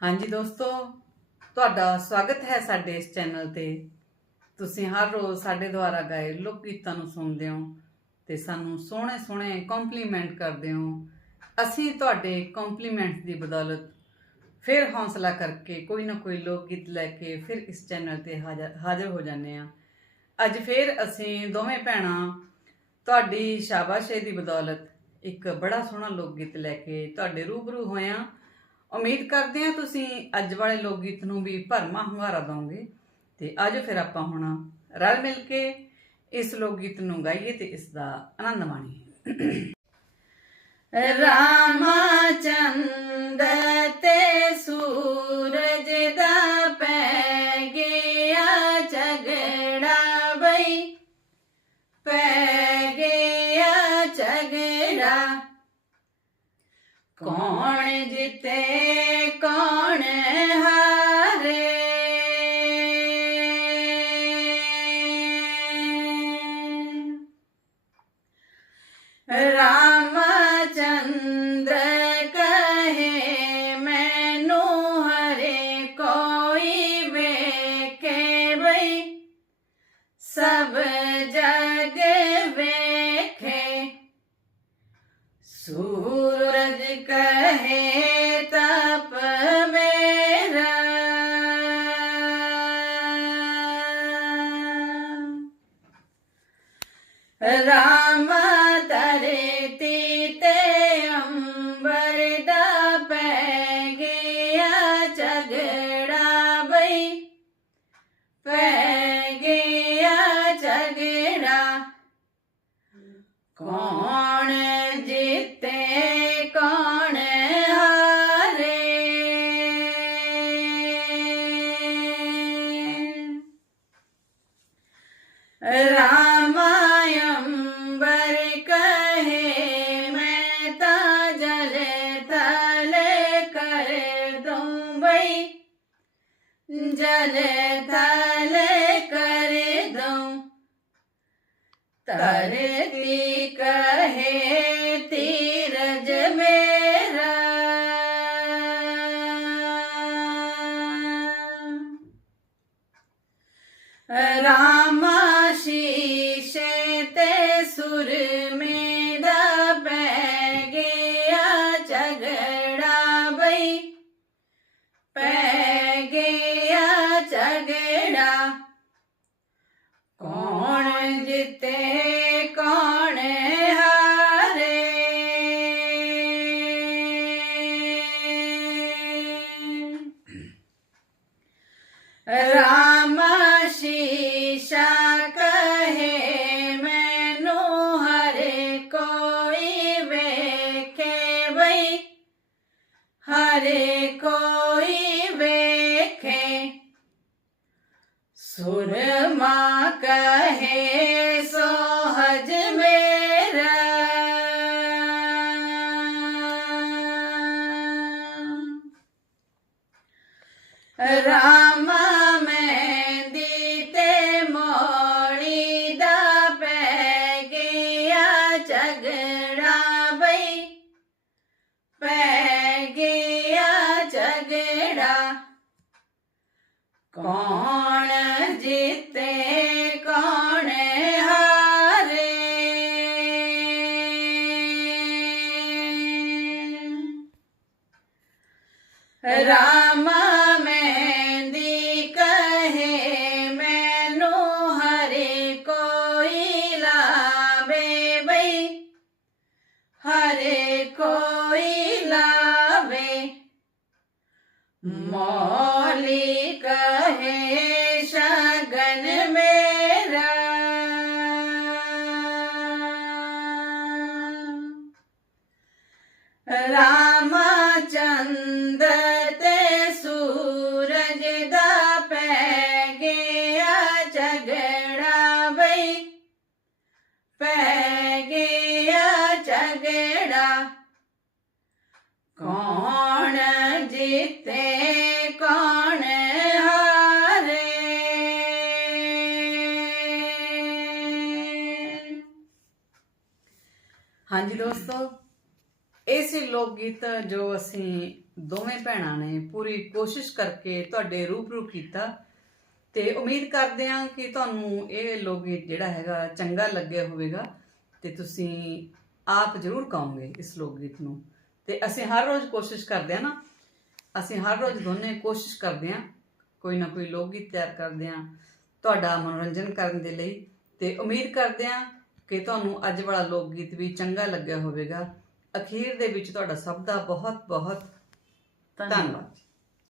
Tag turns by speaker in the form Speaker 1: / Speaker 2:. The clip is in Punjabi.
Speaker 1: ਹਾਂਜੀ ਦੋਸਤੋ, ਤੁਹਾਡਾ ਸਵਾਗਤ ਹੈ ਸਾਡੇ ਇਸ ਚੈਨਲ ਤੇ। ਤੁਸੀਂ ਹਰ ਰੋਜ਼ ਸਾਡੇ ਦੁਆਰਾ ਗਾਏ ਲੋਕ ਗੀਤਾਂ ਨੂੰ ਸੁਣਦੇ ਹੋ ਤੇ ਸਾਨੂੰ ਸੋਹਣੇ ਸੋਹਣੇ ਕੰਪਲੀਮੈਂਟ ਕਰਦੇ ਹੋ। ਅਸੀਂ ਤੁਹਾਡੇ ਕੰਪਲੀਮੈਂਟ ਦੀ ਬਦੌਲਤ ਫਿਰ ਹੌਸਲਾ ਕਰਕੇ ਕੋਈ ਨਾ ਕੋਈ ਲੋਕ ਗੀਤ ਲੈ ਕੇ ਫਿਰ ਇਸ ਚੈਨਲ ਤੇ ਹਾਜ਼ਰ ਹਾਜ਼ਰ ਹੋ ਜਾਂਦੇ ਆ ਅੱਜ ਫਿਰ ਅਸੀਂ ਦੋਵੇਂ ਭੈਣਾਂ ਤੁਹਾਡੀ ਸ਼ਾਬਾਸ਼ੇ ਦੀ ਬਦੌਲਤ ਇੱਕ ਬੜਾ ਸੋਹਣਾ ਲੋਕ ਗੀਤ ਲੈ ਕੇ ਤੁਹਾਡੇ ਰੂਬਰੂ ਹੋਇਆ ਉਮੀਦ ਕਰਦੇ ਹਾਂ ਤੁਸੀਂ ਅੱਜ ਵਾਲੇ ਲੋਕ ਗੀਤ ਨੂੰ ਵੀ ਭਰਮਾ ਹੁੰਗਾਰਾ ਦੋਗੇ ਤੇ ਅੱਜ ਫਿਰ ਆਪਾਂ ਹੁਣ ਰਲ ਮਿਲ ਕੇ ਇਸ ਲੋਕ ਗੀਤ ਨੂੰ ਗਾਈਏ ਤੇ ਇਸ ਦਾ ਆਨੰਦ ਮਾਣੀਏ। ਰਾਮਚੰਦ ਕੌਣ ਜਿੱਤੇ? सूरज कहे, तप मेरा। राम तरे तीते अंबर दा गया झगड़ा भई। पै गया झगड़ा कौन ਹਾਰੇ ਰਾਮਾਯੰਬਰ ਕਹੇ ਮੈਂ ਤਾਂ ਜਲ ਥਲ ਕਰ ਦੂੰ ਬਈ ਜਲ ਥਲ ਕਰ ਦੂੰ ਧਰਤੀ ਰਾਮਾ ਸੁਰਮਾ ਕਹੇ ਸੋਹਜ ਮੇਰਾ ਰਾਮ ਕੌਣ ਜੀਤੇ ਕੌਣ ਹਾਰੇ? ਰਾਮ ਮਹਿੰਦੀ ਕਹੇ ਹਰੇ ਕੋਈ ਲਾਵੇ ਹਰੇ ਕੋਈ ਲਾਵੇ। ਮੌਲੀ ਗਿਆ ਕੌਣ ਜਿੱਤੇ, ਕੌਣ ਹਾਰੇ? ਹਾਂਜੀ ਦੋਸਤੋ, ਇਸ
Speaker 2: ਲੋਕ ਗੀਤ ਜੋ ਅਸੀਂ ਦੋਵੇਂ ਭੈਣਾਂ ਨੇ ਪੂਰੀ ਕੋਸ਼ਿਸ਼ ਕਰਕੇ ਤੁਹਾਡੇ ਰੂਬਰੂ ਕੀਤਾ ਤੇ ਉਮੀਦ ਕਰਦੇ ਹਾਂ ਕਿ ਤੁਹਾਨੂੰ ਇਹ ਲੋਕ ਗੀਤ ਜਿਹੜਾ ਹੈਗਾ ਚੰਗਾ ਲੱਗਿਆ ਹੋਵੇਗਾ ਤੇ ਤੁਸੀਂ ਆਪ ਜ਼ਰੂਰ ਗਾਓਗੇ ਇਸ ਲੋਕ ਗੀਤ ਨੂੰ। ਤੇ ਅਸੀਂ ਹਰ ਰੋਜ਼ ਕੋਸ਼ਿਸ਼ ਕਰਦੇ ਹਾਂ ਨਾ, ਅਸੀਂ ਹਰ ਰੋਜ਼ ਦੋਨੇ ਕੋਸ਼ਿਸ਼ ਕਰਦੇ ਹਾਂ, ਕੋਈ ਨਾ ਕੋਈ ਲੋਕ ਗੀਤ ਤਿਆਰ ਕਰਦੇ ਹਾਂ ਤੁਹਾਡਾ ਮਨੋਰੰਜਨ ਕਰਨ ਦੇ ਲਈ। ਤੇ ਉਮੀਦ ਕਰਦੇ ਹਾਂ ਕਿ ਤੁਹਾਨੂੰ ਅੱਜ ਵਾਲਾ ਲੋਕ ਗੀਤ ਵੀ ਚੰਗਾ ਲੱਗਿਆ ਹੋਵੇਗਾ। ਅਖੀਰ ਦੇ ਵਿੱਚ ਤੁਹਾਡਾ ਸਭ ਦਾ ਬਹੁਤ ਬਹੁਤ ਧੰਨਵਾਦ